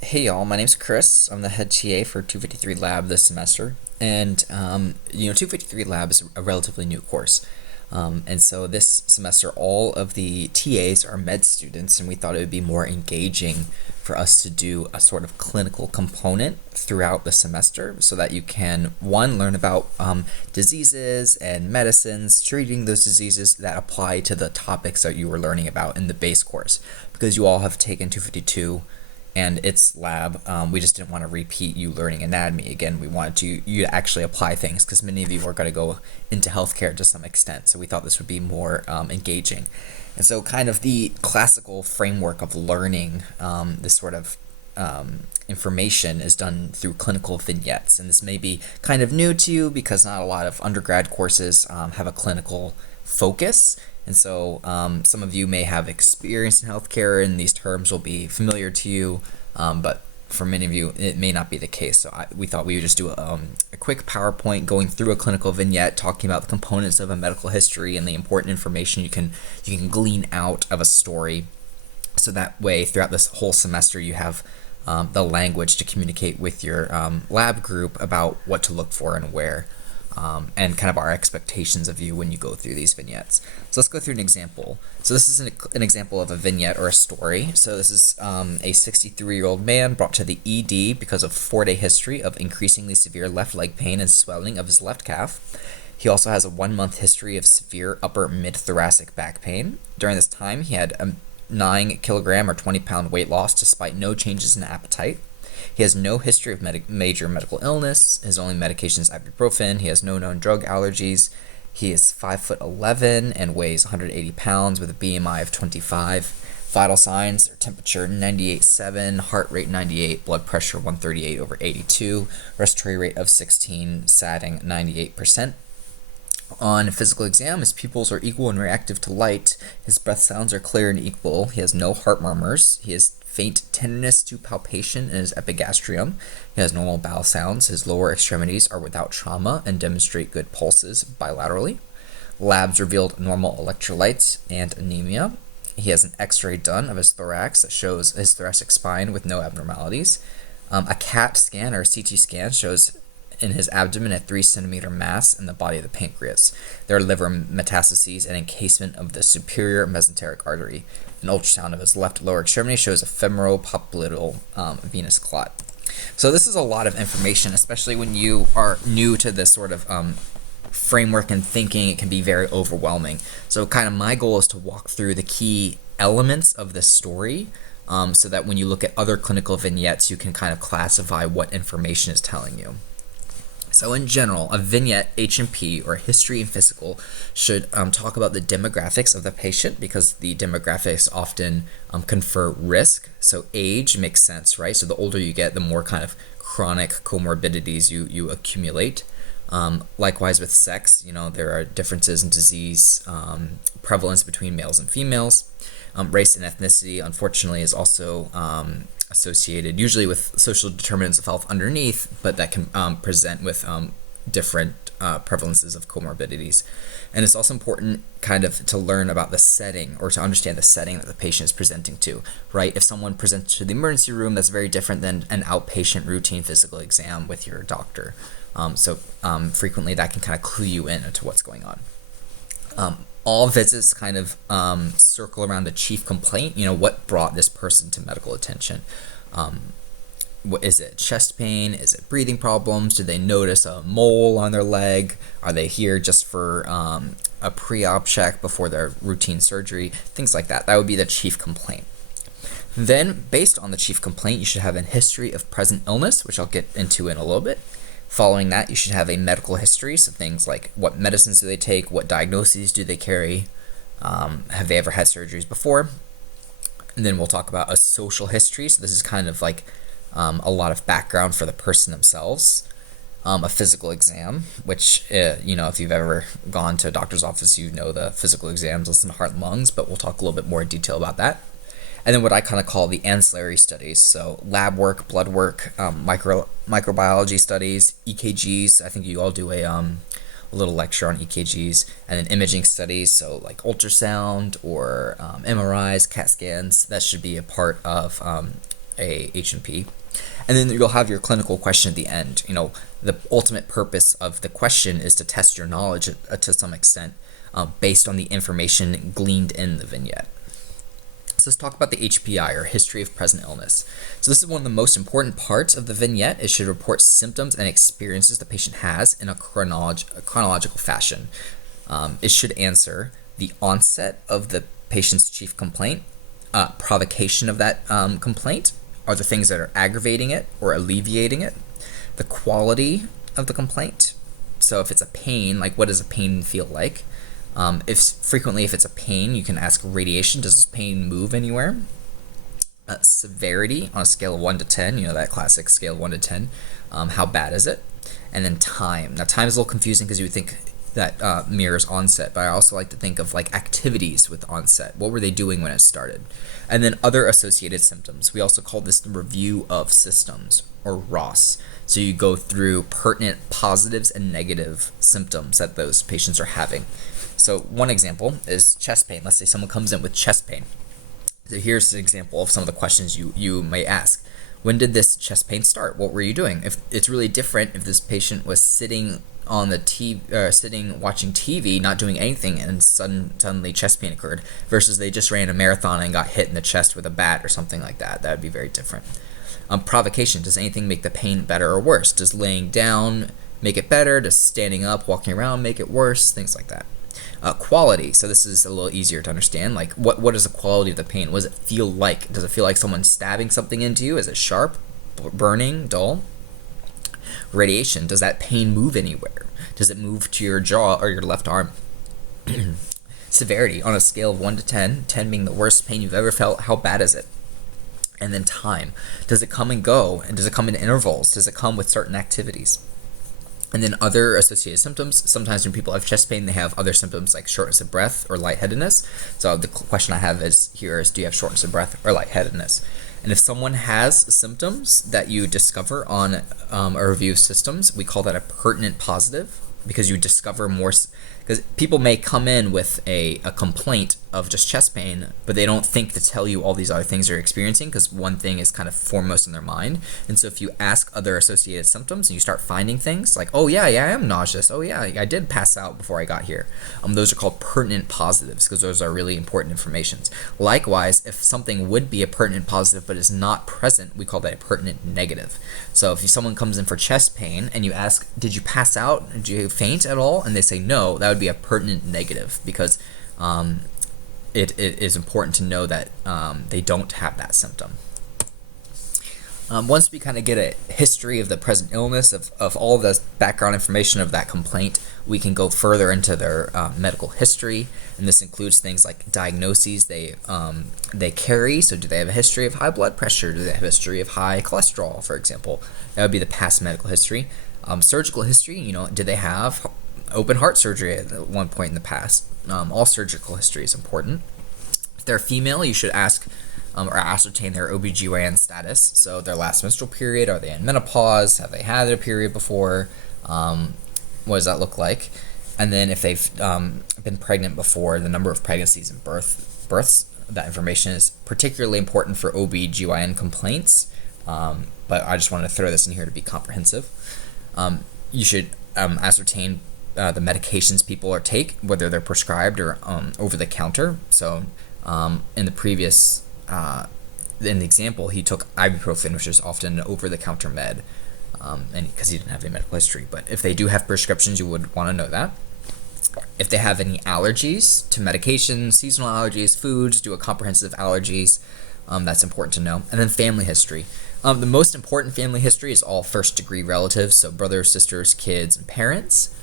Hey y'all, my name's Chris. I'm the head TA for 253 Lab this semester. And 253 Lab is a relatively new course. And so this semester, all of the TAs are med students, and we thought it would be more engaging for us to do a sort of clinical component throughout the semester so that you can, one, learn about diseases and medicines, treating those diseases that apply to the topics that you were learning about in the base course. Because you all have taken 252 and its lab. We just didn't want to repeat you learning anatomy again. We wanted you to actually apply things because many of you are going to go into healthcare to some extent. So we thought this would be more engaging. And so, kind of the classical framework of learning this sort of information is done through clinical vignettes. And this may be kind of new to you because not a lot of undergrad courses have a clinical focus. And so some of you may have experience in healthcare and these terms will be familiar to you, but for many of you, it may not be the case. So we thought we would just do a quick PowerPoint going through a clinical vignette, talking about the components of a medical history and the important information you can glean out of a story. So that way, throughout this whole semester, you have the language to communicate with your lab group about what to look for and where. And kind of our expectations of you when you go through these vignettes. So let's go through an example. So this is an example of a vignette or a story. So this is a 63-year-old man brought to the ED because of 4-day history of increasingly severe left leg pain and swelling of his left calf. He also has a 1-month history of severe upper mid-thoracic back pain. During this time, he had a 9-kilogram or 20-pound weight loss despite no changes in appetite. He has no history of major medical illness. His only medication is ibuprofen. He has no known drug allergies. He is 5'11" and weighs 180 pounds with a BMI of 25. Vital signs are temperature 98.7, heart rate 98, blood pressure 138/82, respiratory rate of 16, satting 98%. On physical exam, his pupils are equal and reactive to light. His breath sounds are clear and equal. He has no heart murmurs. He has faint tenderness to palpation in his epigastrium. He has normal bowel sounds. His lower extremities are without trauma and demonstrate good pulses bilaterally. Labs revealed normal electrolytes and anemia. He has an x-ray done of his thorax that shows his thoracic spine with no abnormalities. A CAT scan or CT scan shows in his abdomen a 3-centimeter mass in the body of the pancreas. There are liver metastases and encasement of the superior mesenteric artery. An ultrasound of his left lower extremity shows a femoral-popliteal venous clot. So this is a lot of information, especially when you are new to this sort of framework and thinking. It can be very overwhelming. So kind of my goal is to walk through the key elements of this story so that when you look at other clinical vignettes, you can kind of classify what information is telling you. So in general, a vignette, H&P, or history and physical, should talk about the demographics of the patient because the demographics often confer risk. So age makes sense, right? So the older you get, the more kind of chronic comorbidities you accumulate. Likewise with sex, there are differences in disease prevalence between males and females. Race and ethnicity, unfortunately, is also associated usually with social determinants of health underneath, but that can present with different prevalences of comorbidities. And it's also important kind of to learn about the setting or to understand the setting that the patient is presenting to, right? If someone presents to the emergency room, that's very different than an outpatient routine physical exam with your doctor. So frequently that can kind of clue you in into what's going on. All visits kind of circle around a chief complaint. What brought this person to medical attention? What is it? Chest pain? Is it breathing problems? Do they notice a mole on their leg? Are they here just for a pre-op check before their routine surgery? Things like that. That would be the chief complaint. Then, based on the chief complaint, you should have a history of present illness, which I'll get into in a little bit. Following that, you should have a medical history, so things like what medicines do they take, what diagnoses do they carry, have they ever had surgeries before, and then we'll talk about a social history, so this is kind of like a lot of background for the person themselves, a physical exam, which, if you've ever gone to a doctor's office, the physical exams, listen to heart and lungs, but we'll talk a little bit more in detail about that. And then what I kind of call the ancillary studies, so lab work, blood work, microbiology studies, EKGs. I think you all do a little lecture on EKGs, and then imaging studies, so like ultrasound or MRIs, CAT scans. That should be a part of a H&P. And then you'll have your clinical question at the end. The ultimate purpose of the question is to test your knowledge to some extent based on the information gleaned in the vignette. So let's talk about the HPI, or history of present illness. So this is one of the most important parts of the vignette. It should report symptoms and experiences the patient has in a chronological fashion. It should answer the onset of the patient's chief complaint, provocation of that complaint, are the things that are aggravating it or alleviating it, the quality of the complaint. So if it's a pain, like what does a pain feel like? If it's a pain, you can ask radiation. Does this pain move anywhere? Severity on a scale of 1 to 10, that classic scale of 1 to 10. How bad is it? And then time. Now, time is a little confusing because you would think that mirrors onset, but I also like to think of like activities with onset. What were they doing when it started? And then other associated symptoms. We also call this the review of systems, or ROS. So you go through pertinent positives and negative symptoms that those patients are having. So one example is chest pain. Let's say someone comes in with chest pain. So here's an example of some of the questions you may ask. When did this chest pain start? What were you doing? If it's really different if this patient was sitting on the sitting watching TV, not doing anything, and suddenly chest pain occurred, versus they just ran a marathon and got hit in the chest with a bat or something like that. That would be very different. Provocation. Does anything make the pain better or worse? Does laying down make it better? Does standing up, walking around make it worse? Things like that. Quality. So this is a little easier to understand. Like what is the quality of the pain? What does it feel like? Does it feel like someone stabbing something into you? Is it sharp, burning, dull? Radiation. Does that pain move anywhere? Does it move to your jaw or your left arm? Severity. On a scale of 1 to 10, 10 being the worst pain you've ever felt, how bad is it? And then time. Does it come and go? And does it come in intervals? Does it come with certain activities? And then other associated symptoms. Sometimes when people have chest pain, they have other symptoms like shortness of breath or lightheadedness. So the question I have is, do you have shortness of breath or lightheadedness? And if someone has symptoms that you discover on a review of systems, we call that a pertinent positive, because you discover more. Because people may come in with a complaint of just chest pain, but they don't think to tell you all these other things they're experiencing, because one thing is kind of foremost in their mind. And so if you ask other associated symptoms and you start finding things like, oh yeah, I am nauseous. Oh yeah, I did pass out before I got here. Those are called pertinent positives, because those are really important informations. Likewise, if something would be a pertinent positive but is not present, we call that a pertinent negative. So if someone comes in for chest pain and you ask, did you pass out? Did you faint at all? And they say no, that would be a pertinent negative, because it is important to know that they don't have that symptom. Once we kind of get a history of the present illness, of all the background information of that complaint, we can go further into their medical history, and this includes things like diagnoses they carry. So do they have a history of high blood pressure? Do they have a history of high cholesterol, for example? That would be the past medical history. Surgical history, did they have open heart surgery at one point in the past? All surgical history is important. If they're female, you should ask or ascertain their OBGYN status. So their last menstrual period, are they in menopause? Have they had a period before? What does that look like? And then if they've been pregnant before, the number of pregnancies and births, that information is particularly important for OBGYN complaints. But I just wanted to throw this in here to be comprehensive. You should ascertain the medications people take, whether they're prescribed or over the counter. So in the previous, in the example, he took ibuprofen, which is often an over-the-counter med, and because he didn't have any medical history. But if they do have prescriptions, you would want to know that. If they have any allergies to medications, seasonal allergies, foods, do a comprehensive allergies, that's important to know. And then family history. The most important family history is all first-degree relatives, so brothers, sisters, kids, and parents.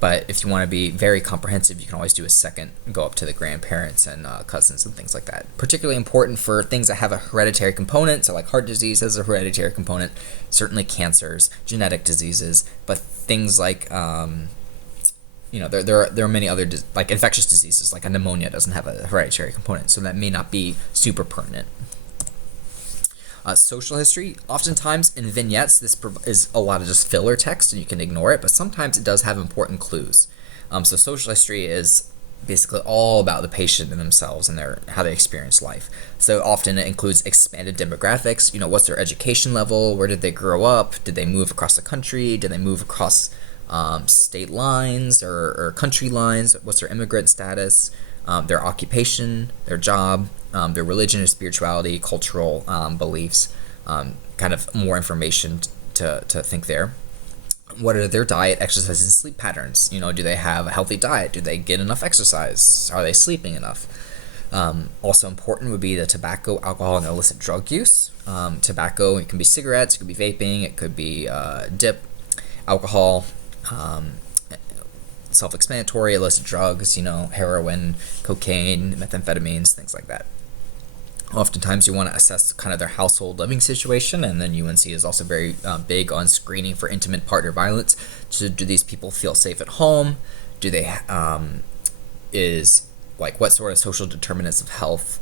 But if you want to be very comprehensive, you can always do a second, go up to the grandparents and cousins and things like that. Particularly important for things that have a hereditary component, so like heart disease has a hereditary component, certainly cancers, genetic diseases, but things like, there are many other, like infectious diseases, like a pneumonia doesn't have a hereditary component, so that may not be super pertinent. Social history, oftentimes in vignettes, this is a lot of just filler text and you can ignore it, but sometimes it does have important clues. So social history is basically all about the patient and themselves and how they experience life. So often it includes expanded demographics. What's their education level? Where did they grow up? Did they move across the country? Did they move across state lines or country lines? What's their immigrant status? Their occupation, their job, their religion or spirituality, cultural beliefs, kind of more information to think there. What are their diet, exercise, and sleep patterns? Do they have a healthy diet? Do they get enough exercise? Are they sleeping enough? Also important would be the tobacco, alcohol, and illicit drug use. Tobacco, it can be cigarettes, it could be vaping, it could be dip. Alcohol, self-explanatory. Illicit drugs, heroin, cocaine, methamphetamines, things like that. Oftentimes you want to assess kind of their household living situation, and then UNC is also very big on screening for intimate partner violence. So do these people feel safe at home? Do they what sort of social determinants of health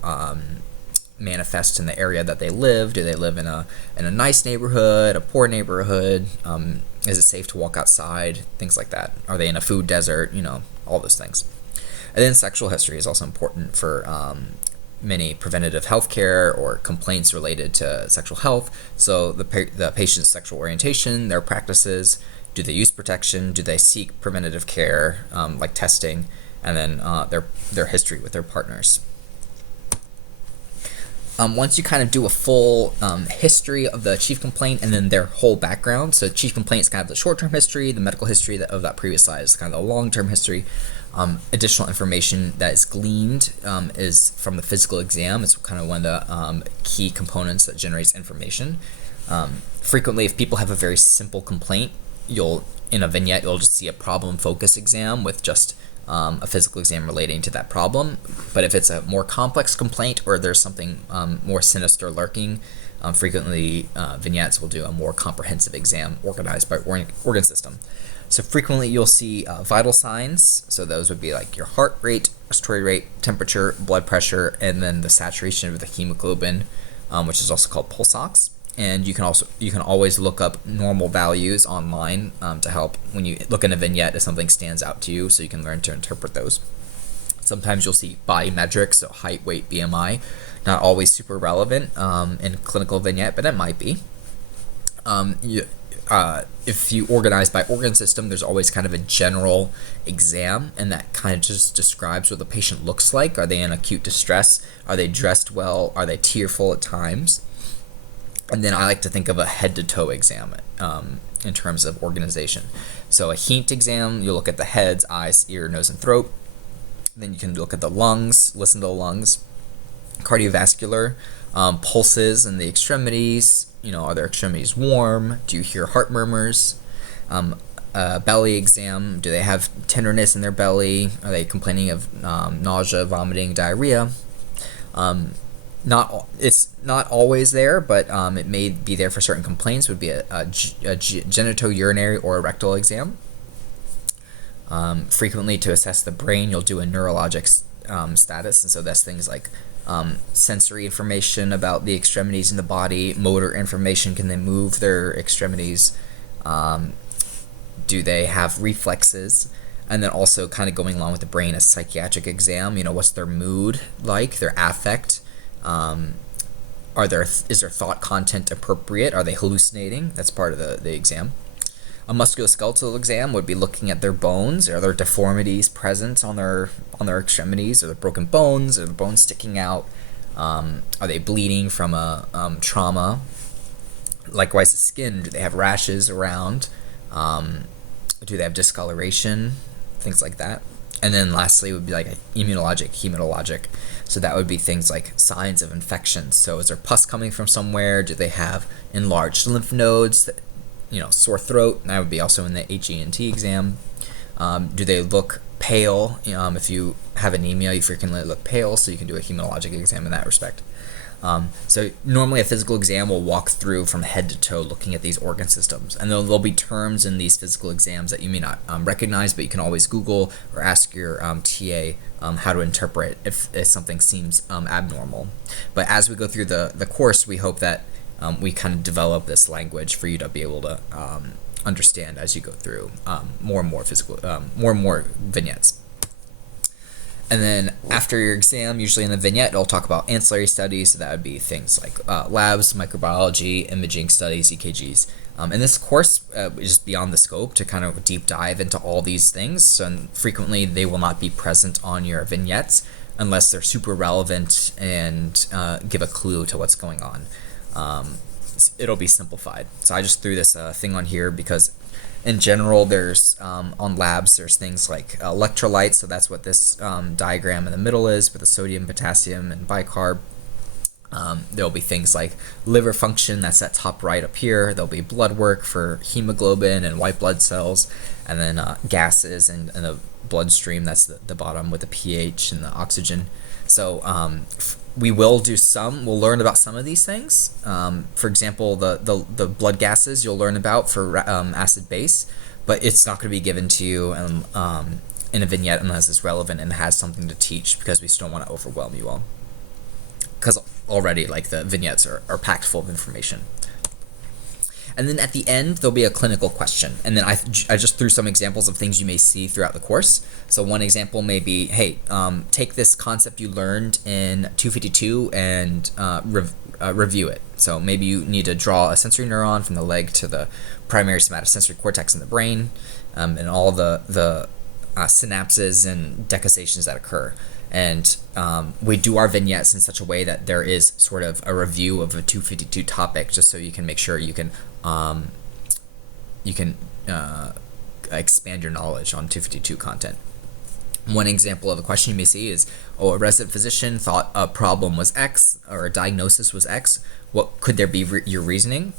manifest in the area that they live? Do they live in a nice neighborhood, a poor neighborhood? Is it safe to walk outside? Things like that. Are they in a food desert? All those things. And then sexual history is also important for many preventative health care or complaints related to sexual health. So the patient's sexual orientation, their practices, do they use protection, do they seek preventative care, like testing, and then their history with their partners. Once you kind of do a full history of the chief complaint and then their whole background, so chief complaint is kind of the short-term history, the medical history of that previous slide is kind of the long-term history. Additional information that is gleaned is from the physical exam. It's kind of one of the key components that generates information. Frequently, if people have a very simple complaint, in a vignette, you'll just see a problem-focused exam with just a physical exam relating to that problem. But if it's a more complex complaint or there's something more sinister lurking, frequently vignettes will do a more comprehensive exam organized by organ system. So frequently you'll see vital signs. So those would be like your heart rate, respiratory rate, temperature, blood pressure, and then the saturation of the hemoglobin, which is also called pulse ox. And you can always look up normal values online to help when you look in a vignette if something stands out to you, so you can learn to interpret those. Sometimes you'll see body metrics, so height, weight, BMI. Not always super relevant in clinical vignette, but it might be. If you organize by organ system, there's always kind of a general exam, and that kind of just describes what the patient looks like. Are they in acute distress? Are they dressed well? Are they tearful at times? And then I like to think of a head-to-toe exam in terms of organization. So a HEAT exam, you look at the heads, eyes, ear, nose, and throat. Then you can look at the lungs, listen to the lungs. Cardiovascular, pulses in the extremities. Are their extremities warm? Do you hear heart murmurs? Belly exam, do they have tenderness in their belly? Are they complaining of nausea, vomiting, diarrhea? It's not always there, but it may be there for certain complaints. Would be a genitourinary or a rectal exam. Frequently, to assess the brain, you'll do a neurologic status, and so that's things like sensory information about the extremities in the body, motor information, can they move their extremities, do they have reflexes, and then also kind of going along with the brain, a psychiatric exam, what's their mood like, their affect, is their thought content appropriate, are they hallucinating, that's part of the exam. A musculoskeletal exam would be looking at their bones. Are there deformities present on their extremities? Are there broken bones? Are the bones sticking out? Are they bleeding from a trauma? Likewise, the skin. Do they have rashes around? Do they have discoloration? Things like that. And then lastly would be like immunologic, hematologic. So that would be things like signs of infections. So is there pus coming from somewhere? Do they have enlarged lymph nodes? Sore throat, and that would be also in the HENT exam. Do they look pale? If you have anemia, you frequently look pale, so you can do a hematologic exam in that respect. So normally a physical exam will walk through from head to toe looking at these organ systems, and there'll be terms in these physical exams that you may not recognize, but you can always Google or ask your TA how to interpret if something seems abnormal. But as we go through the course, we hope that we kind of develop this language for you to be able to understand as you go through more and more vignettes. And then after your exam, usually in the vignette, it'll talk about ancillary studies. So that would be things like labs, microbiology, imaging studies, EKGs. And this course is just beyond the scope to kind of deep dive into all these things. And frequently, they will not be present on your vignettes unless they're super relevant and give a clue to what's going on. It'll be simplified. So I just threw this thing on here because in general, there's on labs, there's things like electrolytes. So that's what this diagram in the middle is with the sodium, potassium, and bicarb. There'll be things like liver function, that's that top right up here. There'll be blood work for hemoglobin and white blood cells, and then gases and the bloodstream, that's the bottom with the pH and the oxygen. So we'll learn about some of these things. For example, the blood gases you'll learn about for acid base, but it's not going to be given to you in a vignette unless it's relevant and has something to teach, because we still don't want to overwhelm you all. Because already, like, the vignettes are packed full of information. And then at the end, there'll be a clinical question. And then I just threw some examples of things you may see throughout the course. So one example may be, hey, take this concept you learned in 252 and review it. So maybe you need to draw a sensory neuron from the leg to the primary somatosensory cortex in the brain, and all the synapses and decussations that occur. And we do our vignettes in such a way that there is sort of a review of a 252 topic, just so you can make sure you can expand your knowledge on 252 content. One example of a question you may see is, a resident physician thought a problem was X, or a diagnosis was X. What could there be your reasoning?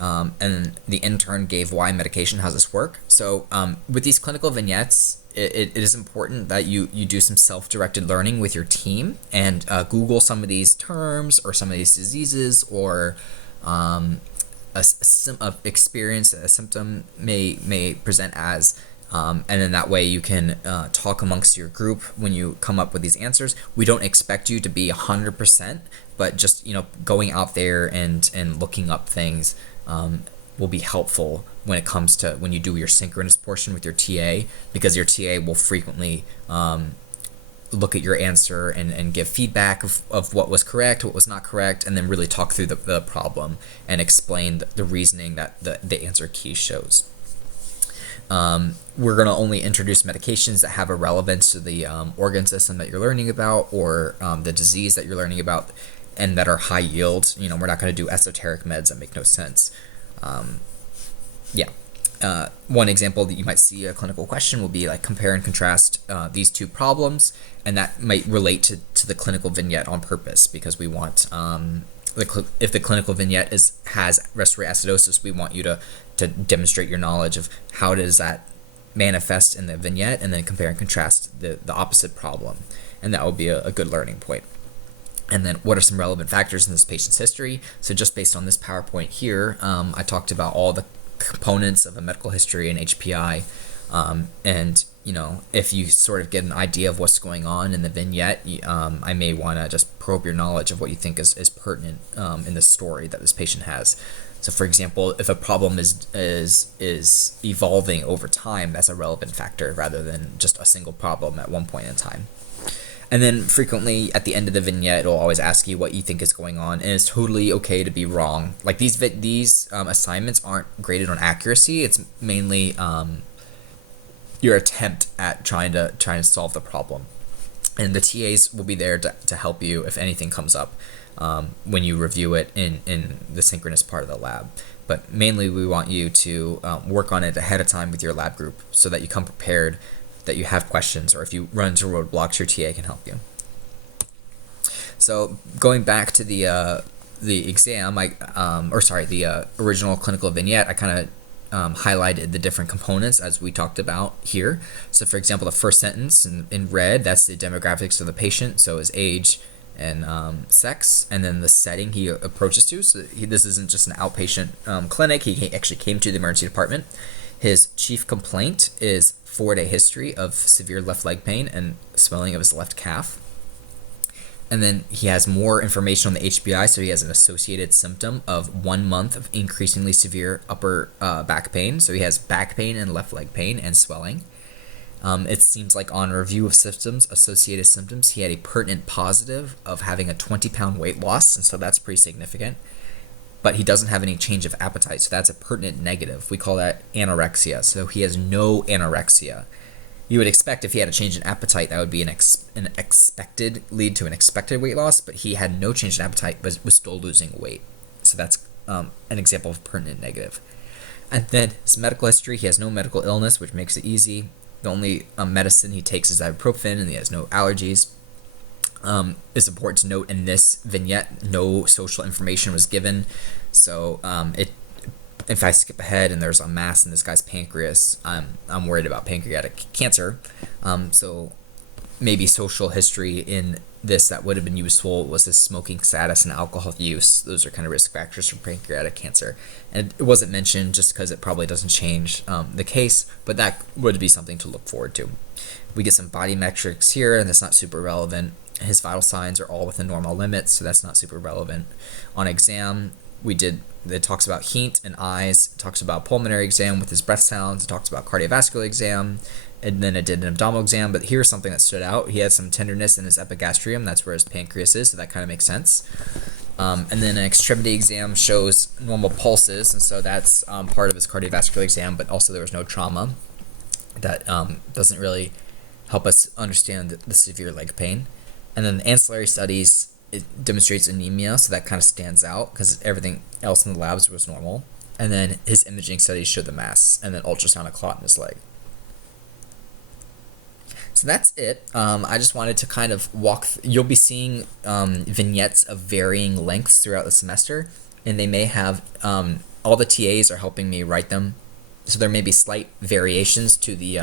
And the intern gave Y medication. How does this work? So with these clinical vignettes, it is important that you do some self-directed learning with your team and Google some of these terms or some of these diseases, or a symptom may present as, and then that way you can talk amongst your group when you come up with these answers. We don't expect you to be 100%, but just going out there and looking up things will be helpful when it comes to when you do your synchronous portion with your TA, because your TA will frequently look at your answer and give feedback of what was correct, what was not correct, and then really talk through the problem and explain the reasoning that the answer key shows. We're going to only introduce medications that have a relevance to the organ system that you're learning about, or the disease that you're learning about, and that are high yield. We're not going to do esoteric meds that make no sense. One example that you might see a clinical question will be like, compare and contrast these two problems, and that might relate to the clinical vignette on purpose, because we want if the clinical vignette has respiratory acidosis, we want you to demonstrate your knowledge of how does that manifest in the vignette, and then compare and contrast the opposite problem, and that will be a good learning point. And then what are some relevant factors in this patient's history? So just based on this PowerPoint here, I talked about all the components of a medical history and HPI, and if you sort of get an idea of what's going on in the vignette, I may want to just probe your knowledge of what you think is pertinent in the story that this patient has. So for example, if a problem is evolving over time, that's a relevant factor rather than just a single problem at one point in time. And then frequently at the end of the vignette, it'll always ask you what you think is going on, and it's totally okay to be wrong. Like these assignments aren't graded on accuracy. It's mainly your attempt at trying to solve the problem, and the TAs will be there to help you if anything comes up when you review it in the synchronous part of the lab. But mainly we want you to work on it ahead of time with your lab group, so that you come prepared, that you have questions, or if you run into roadblocks, your TA can help you. So going back to the exam, the original clinical vignette, I kind of highlighted the different components as we talked about here. So for example, the first sentence in red, that's the demographics of the patient, so his age and sex, and then the setting he approaches to. So this isn't just an outpatient clinic. He actually came to the emergency department. His chief complaint is 4-day history of severe left leg pain and swelling of his left calf. And then he has more information on the HBI, so he has an associated symptom of 1 month of increasingly severe upper back pain. So he has back pain and left leg pain and swelling. It seems like on review of symptoms, associated symptoms, he had a pertinent positive of having a 20-pound weight loss, and so that's pretty significant. But he doesn't have any change of appetite, so that's a pertinent negative. We call that anorexia. So he has no anorexia. You would expect if he had a change in appetite, that would be an expected lead to an expected weight loss, but he had no change in appetite, but was still losing weight. So that's an example of pertinent negative. And then his medical history, he has no medical illness, which makes it easy. The only medicine he takes is ibuprofen, and he has no allergies. It's important to note in this vignette, no social information was given. So if I skip ahead and there's a mass in this guy's pancreas, I'm worried about pancreatic cancer. So maybe social history in this that would have been useful was his smoking status and alcohol use. Those are kind of risk factors for pancreatic cancer. And it wasn't mentioned just because it probably doesn't change the case, but that would be something to look forward to. We get some body metrics here, and that's not super relevant. His vital signs are all within normal limits, so that's not super relevant. On exam, it talks about heat and eyes, it talks about pulmonary exam with his breath sounds, it talks about cardiovascular exam, and then it did an abdominal exam. But here's something that stood out. He had some tenderness in his epigastrium, that's where his pancreas is, so that kind of makes sense. And then an extremity exam shows normal pulses, and so that's part of his cardiovascular exam, but also there was no trauma. That doesn't really help us understand the severe leg pain. And then the ancillary studies, it demonstrates anemia, so that kind of stands out because everything else in the labs was normal. And then his imaging studies showed the mass, and then ultrasound a clot in his leg. So that's it. I just wanted to kind of you'll be seeing vignettes of varying lengths throughout the semester, and they may have, all the TAs are helping me write them, so there may be slight variations to the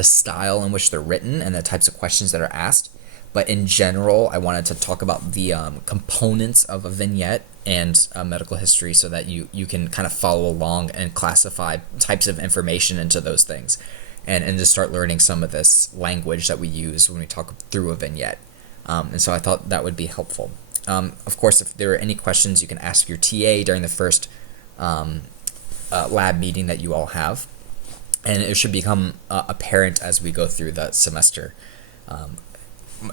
style in which they're written and the types of questions that are asked. But in general, I wanted to talk about the components of a vignette and medical history so that you can kind of follow along and classify types of information into those things, and just start learning some of this language that we use when we talk through a vignette. And so I thought that would be helpful. Of course, if there are any questions, you can ask your TA during the first lab meeting that you all have. And it should become apparent as we go through the semester.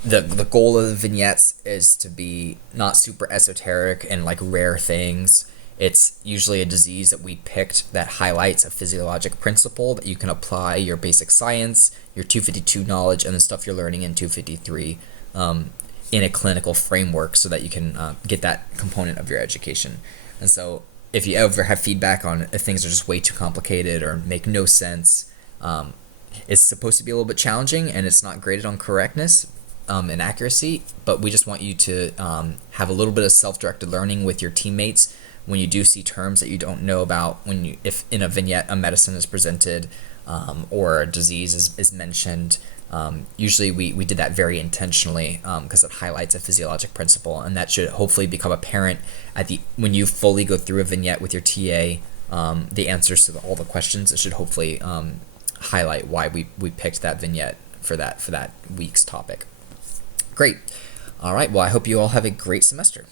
The goal of the vignettes is to be not super esoteric and like rare things. It's usually a disease that we picked that highlights a physiologic principle that you can apply your basic science, your 252 knowledge, and the stuff you're learning in 253 in a clinical framework so that you can get that component of your education. And so if you ever have feedback on if things are just way too complicated or make no sense, it's supposed to be a little bit challenging, and it's not graded on correctness and accuracy, but we just want you to have a little bit of self-directed learning with your teammates when you do see terms that you don't know about, if in a vignette a medicine is presented or a disease is mentioned. Usually we did that very intentionally because it highlights a physiologic principle, and that should hopefully become apparent when you fully go through a vignette with your TA, the answers to all the questions. It should hopefully highlight why we picked that vignette for that week's topic. Great. All right, well, I hope you all have a great semester.